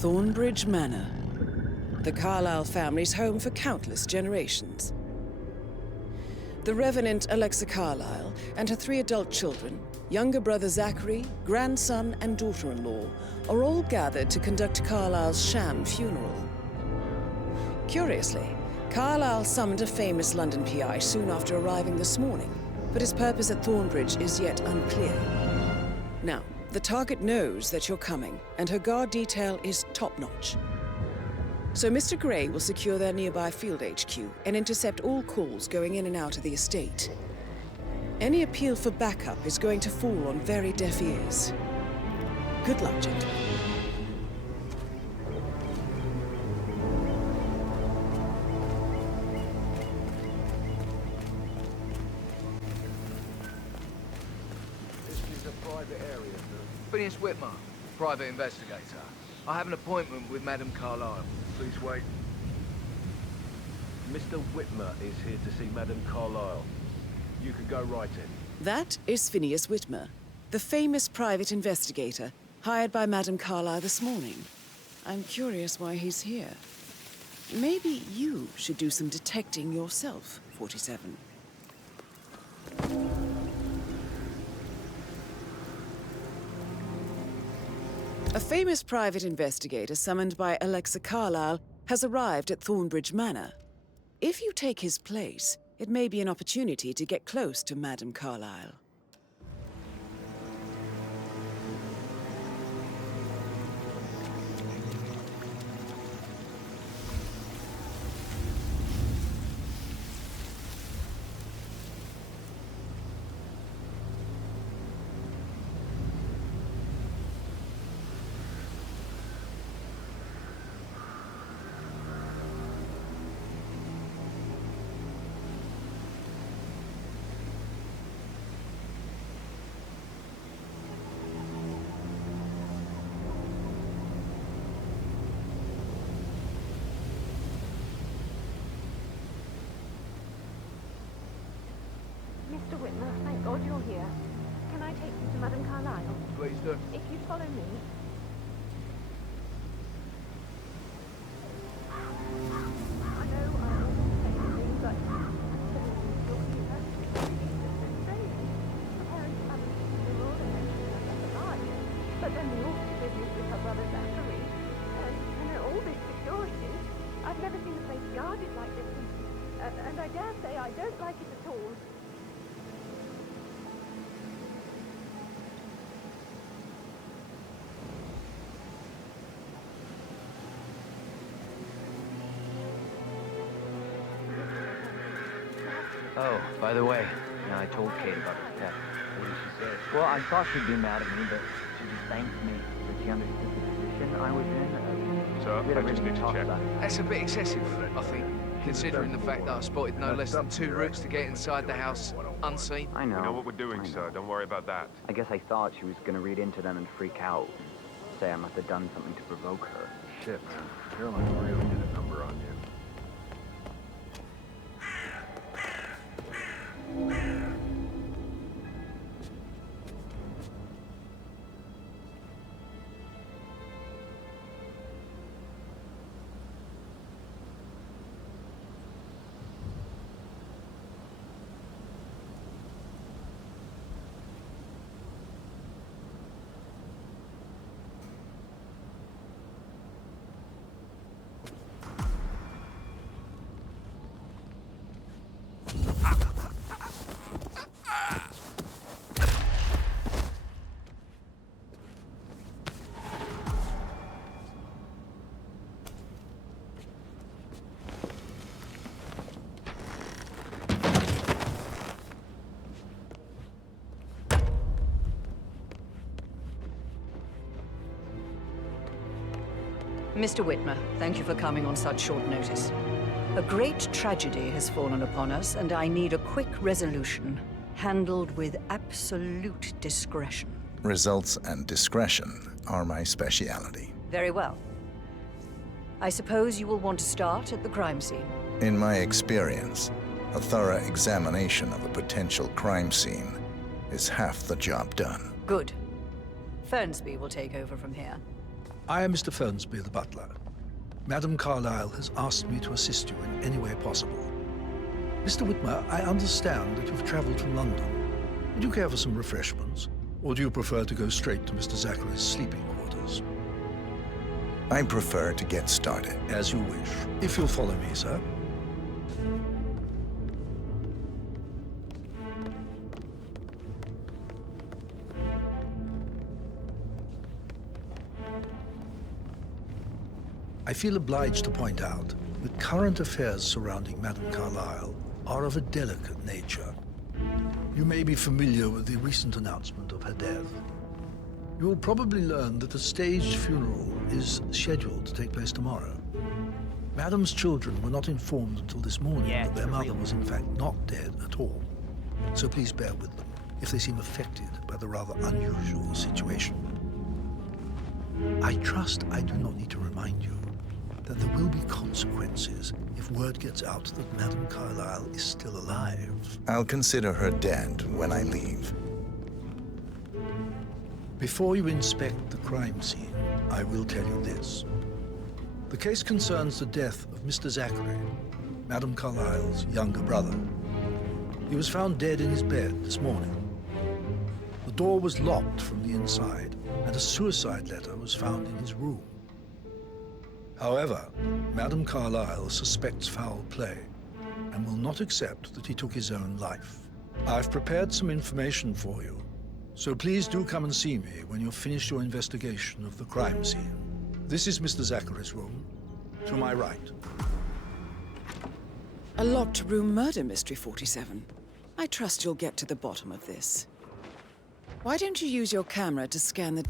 Thornbridge Manor, the Carlyle family's home for countless generations. The Revenant Alexa Carlyle and her 3 adult children, younger brother Zachary, grandson and daughter-in-law, are all gathered to conduct Carlyle's sham funeral. Curiously, Carlyle summoned a famous London PI soon after arriving this morning, but his purpose at Thornbridge is yet unclear. Now, the target knows that you're coming, and her guard detail is top-notch. So Mr. Gray will secure their nearby field HQ and intercept all calls going in and out of the estate. Any appeal for backup is going to fall on very deaf ears. Good luck, gentlemen. Phineas Whitmer, private investigator. I have an appointment with Madame Carlyle. Please wait. Mr. Whitmer is here to see Madame Carlyle. You can go right in. That is Phineas Whitmer, the famous private investigator hired by Madame Carlyle this morning. I'm curious why he's here. Maybe you should do some detecting yourself, 47. A famous private investigator summoned by Alexa Carlyle has arrived at Thornbridge Manor. If you take his place, it may be an opportunity to get close to Madame Carlyle. Mr. Whitmer, thank God you're here. Can I take you to Madame Carlyle? Please do. If you'd follow me. I know I always say anything, but you're here. It's strange. My parents haven't seen the world and they're alive. But then the awful business with her brother Zachary. And all this security. I've never seen a place guarded like this. And I dare say I don't like it at all. Oh, by the way, I told Kate about her pet. What did she say? Well, I thought she'd be mad at me, but she just thanked me that she understood the position I was in. So, We had I just everything need to talked check. about. That's a bit excessive, I think, considering the fact that I spotted no less than 2 routes to get inside the house unseen. I know. We know what we're doing, sir. Don't worry about that. I guess I thought she was going to read into them and freak out. And say I must have done something to provoke her. Shit, man. Caroline really did a number on you. Mr. Whitmer, thank you for coming on such short notice. A great tragedy has fallen upon us, and I need a quick resolution, handled with absolute discretion. Results and discretion are my speciality. Very well. I suppose you will want to start at the crime scene. In my experience, a thorough examination of a potential crime scene is half the job done. Good. Fernsby will take over from here. I am Mr. Fernsby, the butler. Madam Carlyle has asked me to assist you in any way possible. Mr. Whitmer, I understand that you've traveled from London. Would you care for some refreshments? Or do you prefer to go straight to Mr. Zachary's sleeping quarters? I prefer to get started. As you wish. If you'll follow me, sir. I feel obliged to point out that current affairs surrounding Madame Carlyle are of a delicate nature. You may be familiar with the recent announcement of her death. You will probably learn that a staged funeral is scheduled to take place tomorrow. Madame's children were not informed until this morning that their mother was in fact not dead at all. So please bear with them if they seem affected by the rather unusual situation. I trust I do not need to remind you that there will be consequences if word gets out that Madame Carlyle is still alive. I'll consider her dead when I leave. Before you inspect the crime scene, I will tell you this. The case concerns the death of Mr. Zachary, Madame Carlyle's younger brother. He was found dead in his bed this morning. The door was locked from the inside, and a suicide letter was found in his room. However, Madame Carlyle suspects foul play and will not accept that he took his own life. I've prepared some information for you, so please do come and see me when you've finished your investigation of the crime scene. This is Mr. Zachary's room, to my right. A locked room murder mystery, 47. I trust you'll get to the bottom of this. Why don't you use your camera to scan the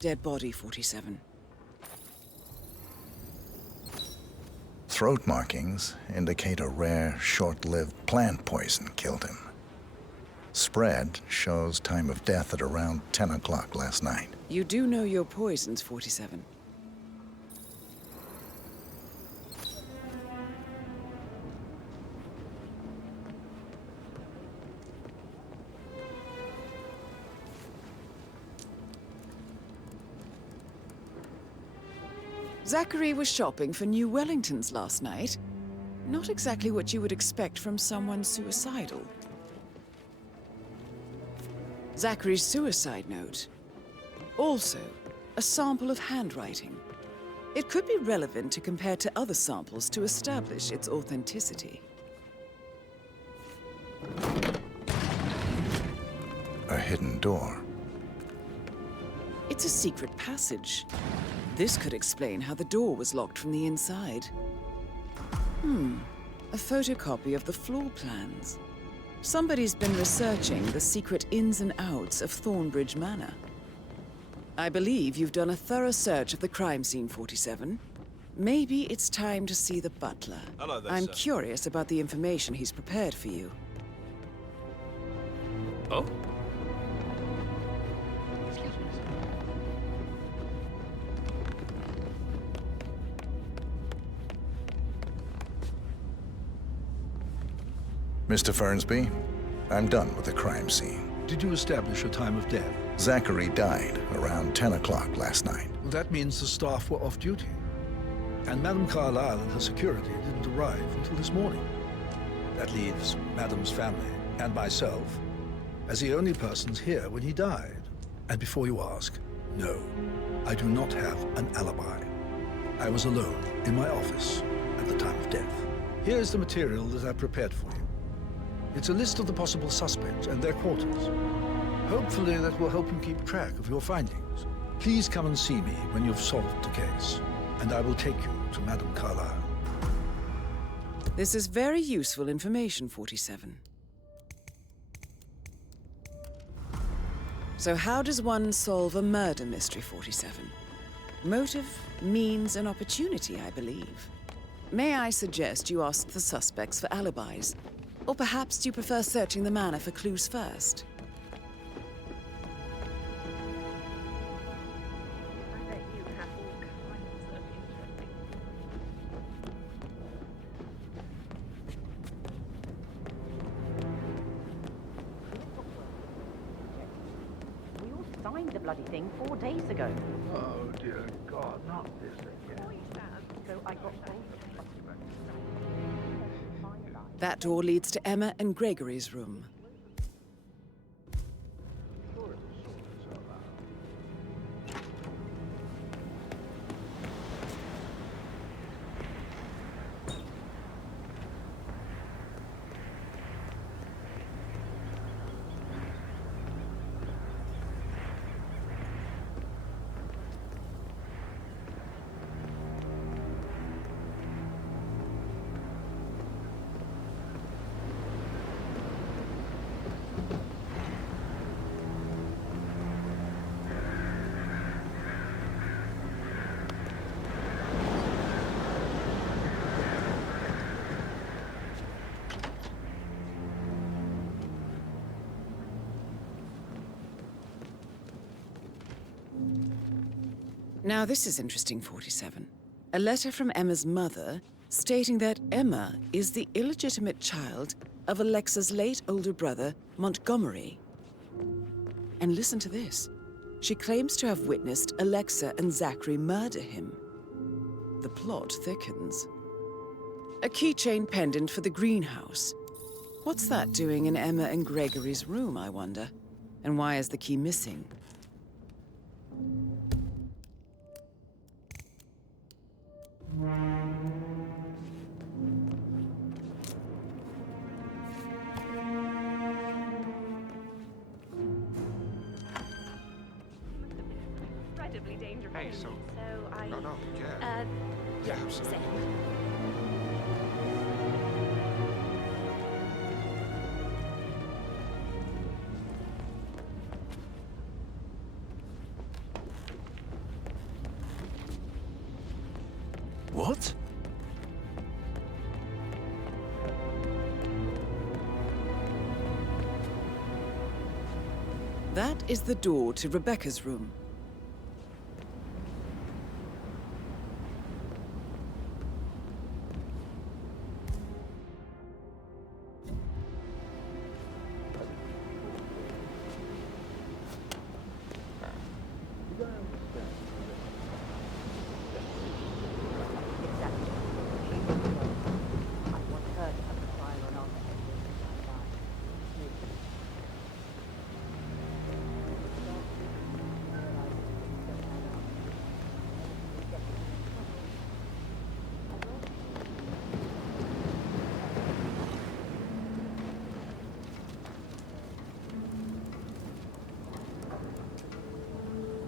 dead body, 47? Throat markings indicate a rare, short-lived plant poison killed him. Spread shows time of death at around 10 o'clock last night. You do know your poisons, 47. Zachary was shopping for new Wellingtons last night. Not exactly what you would expect from someone suicidal. Zachary's suicide note. Also, a sample of handwriting. It could be relevant to compare to other samples to establish its authenticity. A hidden door. It's a secret passage. This could explain how the door was locked from the inside. A photocopy of the floor plans. Somebody's been researching the secret ins and outs of Thornbridge Manor. I believe you've done a thorough search of the crime scene, 47. Maybe it's time to see the butler. Hello there, I'm sir. curious about the information he's prepared for you. Oh? Mr. Fernsby, I'm done with the crime scene. Did you establish a time of death? Zachary died around 10 o'clock last night. Well, that means the staff were off duty. And Madame Carlyle and her security didn't arrive until this morning. That leaves Madame's family and myself as the only persons here when he died. And before you ask, no, I do not have an alibi. I was alone in my office at the time of death. Here's the material that I prepared for you. It's a list of the possible suspects and their quarters. Hopefully that will help you keep track of your findings. Please come and see me when you've solved the case, and I will take you to Madame Carlyle. This is very useful information, 47. So how does one solve a murder mystery, 47? Motive, means, and opportunity, I believe. May I suggest you ask the suspects for alibis? Or perhaps do you prefer searching the manor for clues first? I bet you have all kinds of interesting. We all signed the bloody thing 4 days ago. Oh, dear God, not this again. So I got hold of That door leads to Emma and Gregory's room. Sure it was sorted so loud. Now this is interesting, 47. A letter from Emma's mother stating that Emma is the illegitimate child of Alexa's late older brother, Montgomery. And listen to this. She claims to have witnessed Alexa and Zachary murder him. The plot thickens. A keychain pendant for the greenhouse. What's that doing in Emma and Gregory's room, I wonder? And why is the key missing? Incredibly dangerous. Hey, so I... no, yeah. Yeah, absolutely. What? That is the door to Rebecca's room.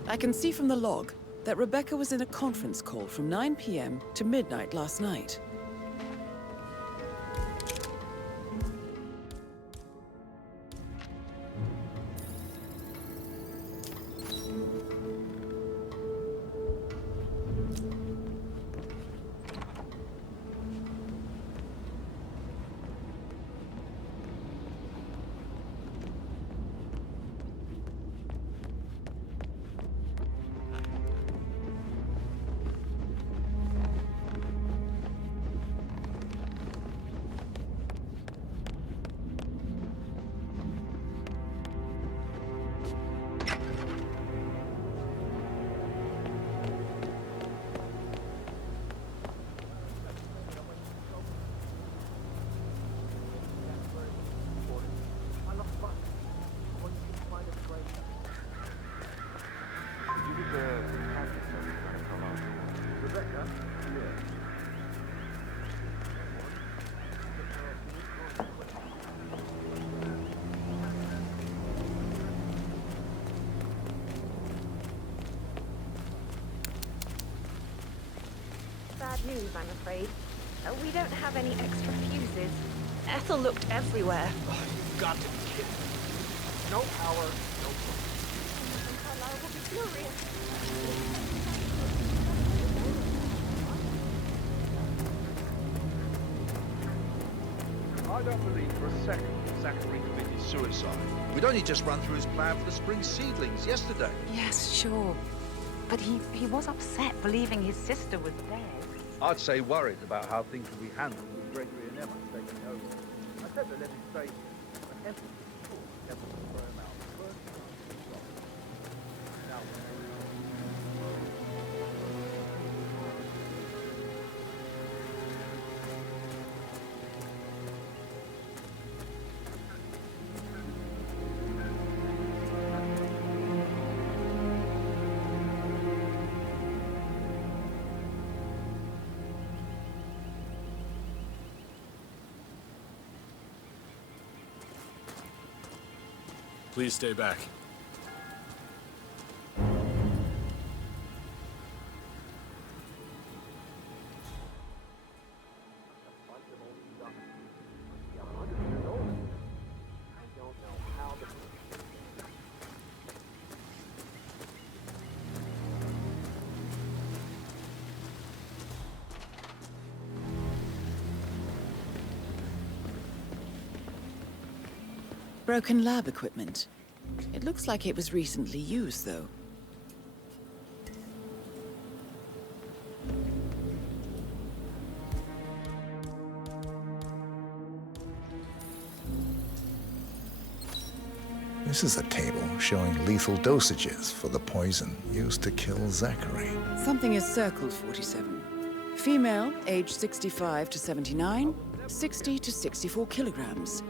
I can see from the log that Rebecca was in a conference call from 9 p.m. to midnight last night. Rebecca? Yeah. Bad news, I'm afraid. We don't have any extra fuses. Ethel looked everywhere. Oh, you've got to be kidding me. No power, no phone. Carlisle will be furious. I don't believe for a second Zachary committed suicide. We'd only just run through his plan for the spring seedlings yesterday. Yes, sure. But he was upset believing his sister was dead. I'd say worried about how things would be handled with Gregory and Emma taking over. I said to let him stay here, but Ethel never to throw him out. Now, Please stay back. Broken lab equipment. It looks like it was recently used, though. This is a table showing lethal dosages for the poison used to kill Zachary. Something is circled 47. Female, age 65 to 79, 60 to 64 kilograms.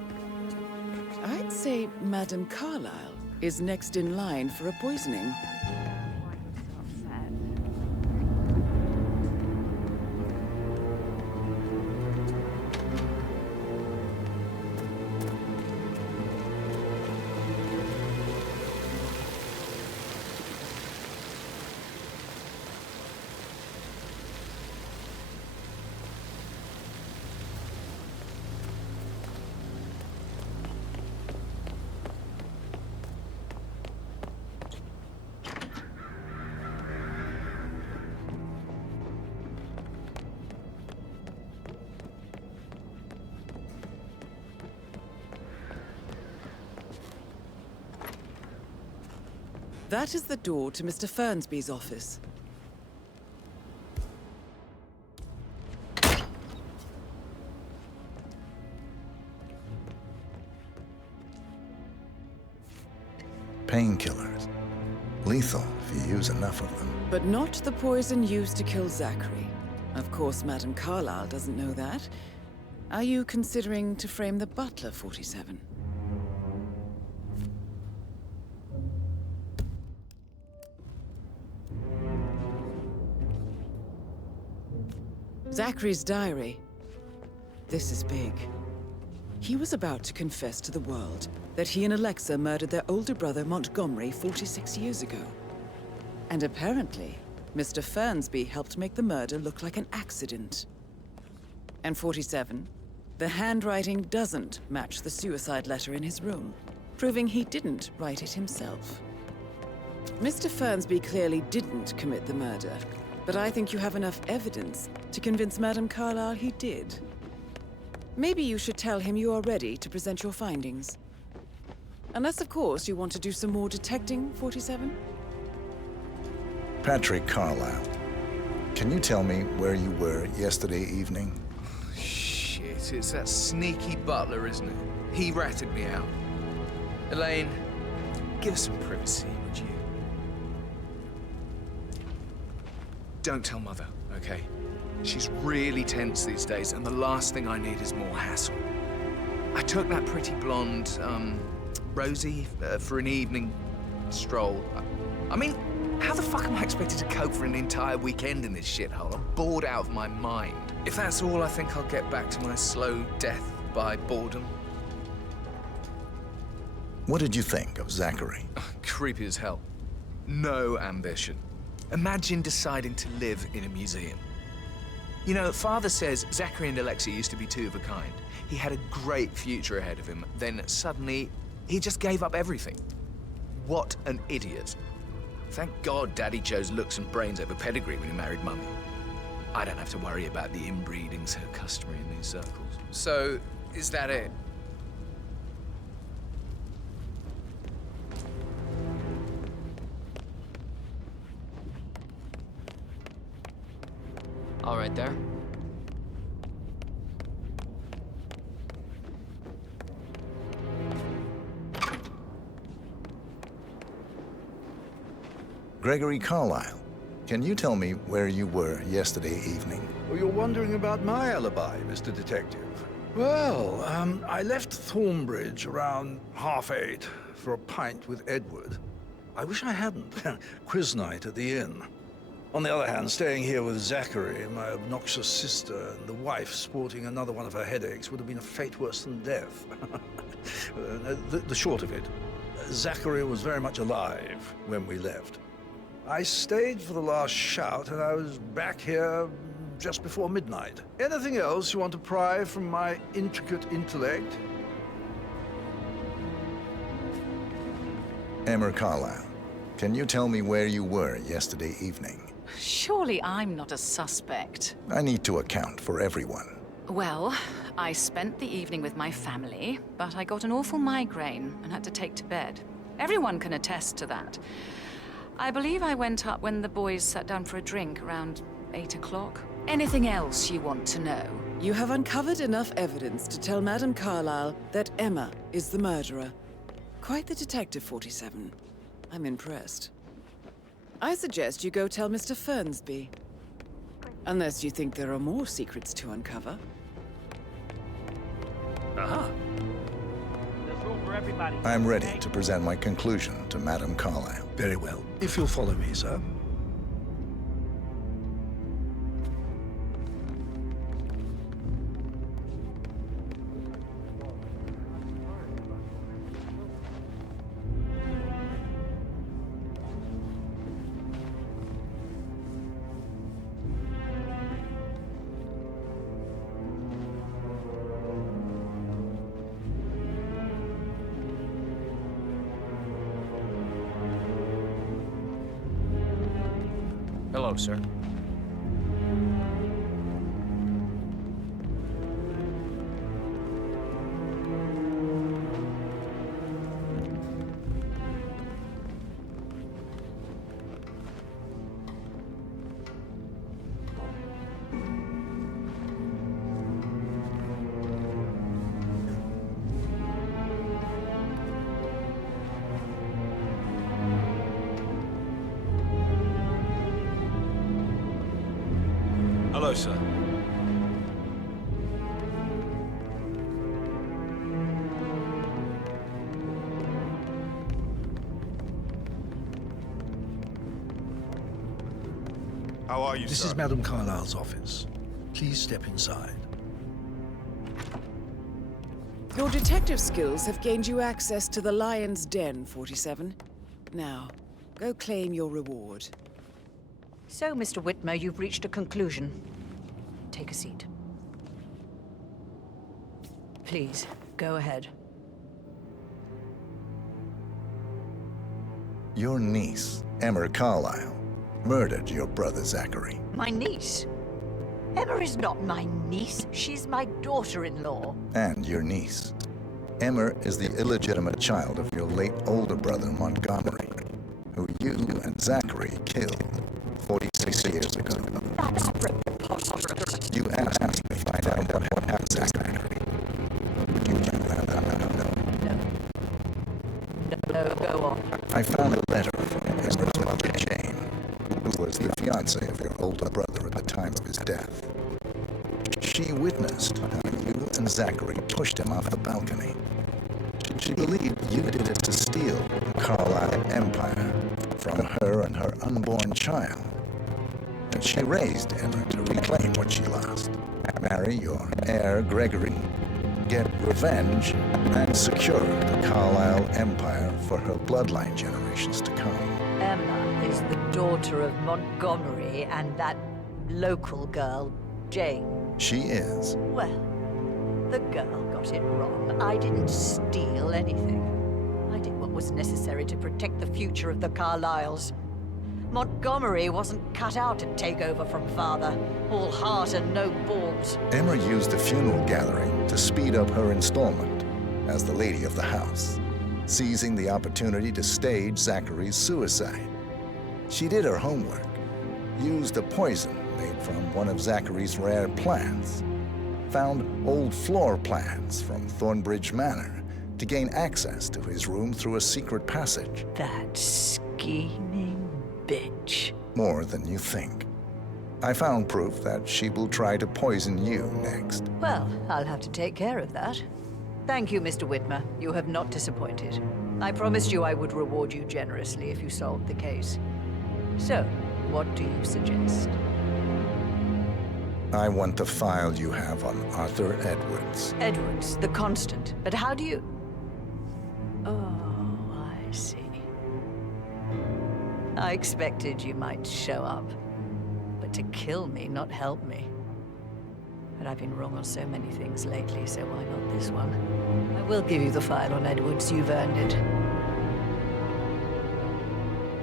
I'd say Madame Carlyle is next in line for a poisoning. That is the door to Mr. Fernsby's office. Painkillers. Lethal if you use enough of them. But not the poison used to kill Zachary. Of course, Madame Carlyle doesn't know that. Are you considering to frame the butler, 47? Zachary's diary. This is big. He was about to confess to the world that he and Alexa murdered their older brother Montgomery 46 years ago. And apparently, Mr. Fernsby helped make the murder look like an accident. And 47, the handwriting doesn't match the suicide letter in his room, proving he didn't write it himself. Mr. Fernsby clearly didn't commit the murder, but I think you have enough evidence to convince Madame Carlyle he did. Maybe you should tell him you are ready to present your findings. Unless, of course, you want to do some more detecting, 47? Patrick Carlyle, can you tell me where you were yesterday evening? Shit, it's that sneaky butler, isn't it? He ratted me out. Elaine, give us some privacy, would you? Don't tell Mother, okay? She's really tense these days, and the last thing I need is more hassle. I took that pretty blonde, Rosie, for an evening stroll. I mean, how the fuck am I expected to cope for an entire weekend in this shithole? I'm bored out of my mind. If that's all, I think I'll get back to my slow death by boredom. What did you think of Zachary? Creepy as hell. No ambition. Imagine deciding to live in a museum. You know, Father says Zachary and Alexa used to be two of a kind. He had a great future ahead of him. Then suddenly, he just gave up everything. What an idiot. Thank God Daddy chose looks and brains over pedigree when he married Mummy. I don't have to worry about the inbreeding so customary in these circles. So, is that it? All right there. Gregory Carlyle, can you tell me where you were yesterday evening? Oh, you're wondering about my alibi, Mr. Detective. Well, I left Thornbridge around 8:30 for a pint with Edward. I wish I hadn't. Quiz night at the inn. On the other hand, staying here with Zachary, my obnoxious sister, and the wife sporting another one of her headaches would have been a fate worse than death. The short of it, Zachary was very much alive when we left. I stayed for the last shout, and I was back here just before midnight. Anything else you want to pry from my intricate intellect? Emma Carlyle, can you tell me where you were yesterday evening? Surely I'm not a suspect. I need to account for everyone. Well, I spent the evening with my family, but I got an awful migraine and had to take to bed. Everyone can attest to that. I believe I went up when the boys sat down for a drink around 8 o'clock. Anything else you want to know? You have uncovered enough evidence to tell Madame Carlyle that Emma is the murderer. Quite the detective, 47. I'm impressed. I suggest you go tell Mr. Fernsby. Unless you think there are more secrets to uncover. Aha. There's room for everybody. I'm ready to present my conclusion to Madame Carlyle. Very well. If you'll follow me, sir. Hello, sir. Hello, sir. How are you, This sir? is Madame Carlyle's office. Please step inside. Your detective skills have gained you access to the Lion's Den, 47. Now, go claim your reward. So, Mr. Whitmer, you've reached a conclusion. Take a seat. Please, go ahead. Your niece, Emma Carlyle, murdered your brother Zachary. My niece? Emma is not my niece. She's my daughter-in-law. And your niece. Emma is the illegitimate child of your late older brother Montgomery, who you and Zachary killed 46 years ago. That's preposterous. You asked me to find out what happened to Zachary. Would you do that? No, go on. I found a letter from Emma's mother, Jane, who was the fiancée of your older brother at the time of his death. She witnessed how you and Zachary pushed him off the balcony. She believed you did it to steal the Carlyle empire from her and her unborn child. And she raised Emma to reclaim what she lost, marry your heir Gregory, get revenge, and secure the Carlyle empire for her bloodline generations to come. Emma is the daughter of Montgomery and that local girl, Jane. She is. Well, the girl got it wrong. I didn't steal anything. I did what was necessary to protect the future of the Carlyles. Montgomery wasn't cut out to take over from father. All heart and no balls. Emma used the funeral gathering to speed up her installment as the lady of the house, seizing the opportunity to stage Zachary's suicide. She did her homework, used a poison made from one of Zachary's rare plants, found old floor plans from Thornbridge Manor to gain access to his room through a secret passage. That scheming bitch. More than you think. I found proof that she will try to poison you next. Well, I'll have to take care of that. Thank you, Mr. Whitmer. You have not disappointed. I promised you I would reward you generously if you solved the case. So, what do you suggest? I want the file you have on Arthur Edwards. Edwards, the Constant. But how do you... Oh, I I see. I expected you might show up. But to kill me, not help me. But I've been wrong on so many things lately, so why not this one? I will give you the file on Edwards. You've earned it.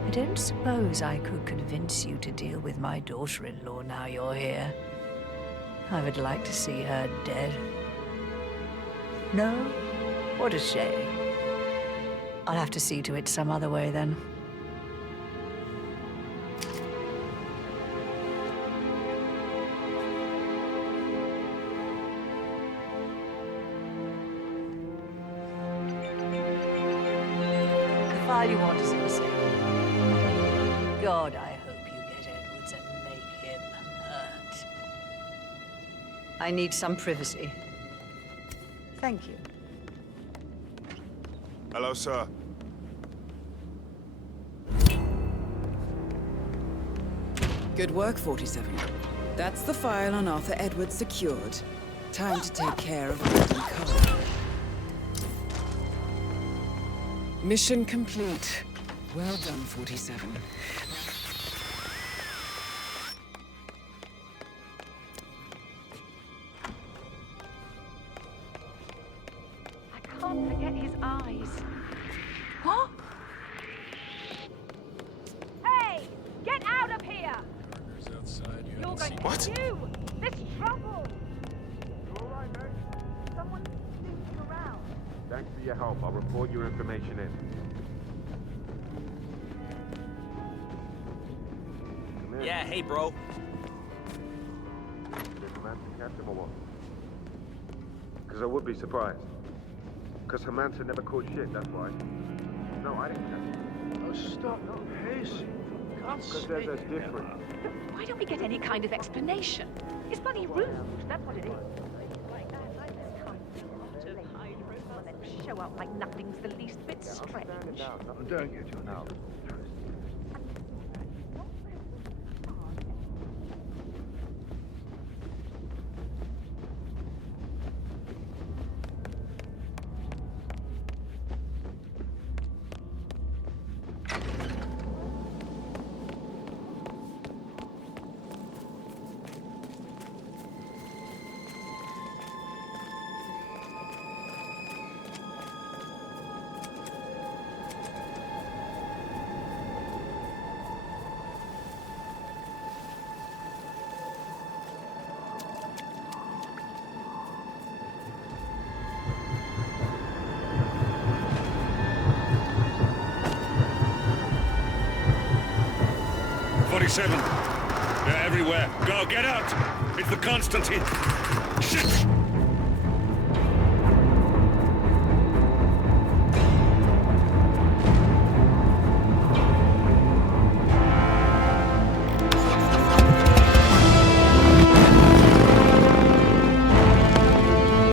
I don't suppose I could convince you to deal with my daughter-in-law now you're here. I would like to see her dead. No? What a shame. I'll have to see to it some other way then. The file you want is insane. God, I hope you get Edwards and make him hurt. I need some privacy. Thank you. Hello, sir. Good work, 47. That's the file on Arthur Edwards secured. Time to take care of Madam Carlyle. Mission complete. Well done, 47. I can't forget his eyes. What? Hey! Get out of here! You're going What? to do this trouble! You alright, mate? Someone's snooping around. Thanks for your help. I'll report your information in. Come in. Yeah, hey, bro. Did Hermanson catch him or what? Because I would be surprised. Because Hermanson never caught shit, that's why. No, I didn't catch him. Oh, stop pacing, for God's Because sake. that's different. Look, why don't we get any kind of explanation? It's bloody rude, that's what it is. Show up like nothing's the least bit strange. Don't get your nerves. They're everywhere. Go, get out! It's the Constantine. Shit!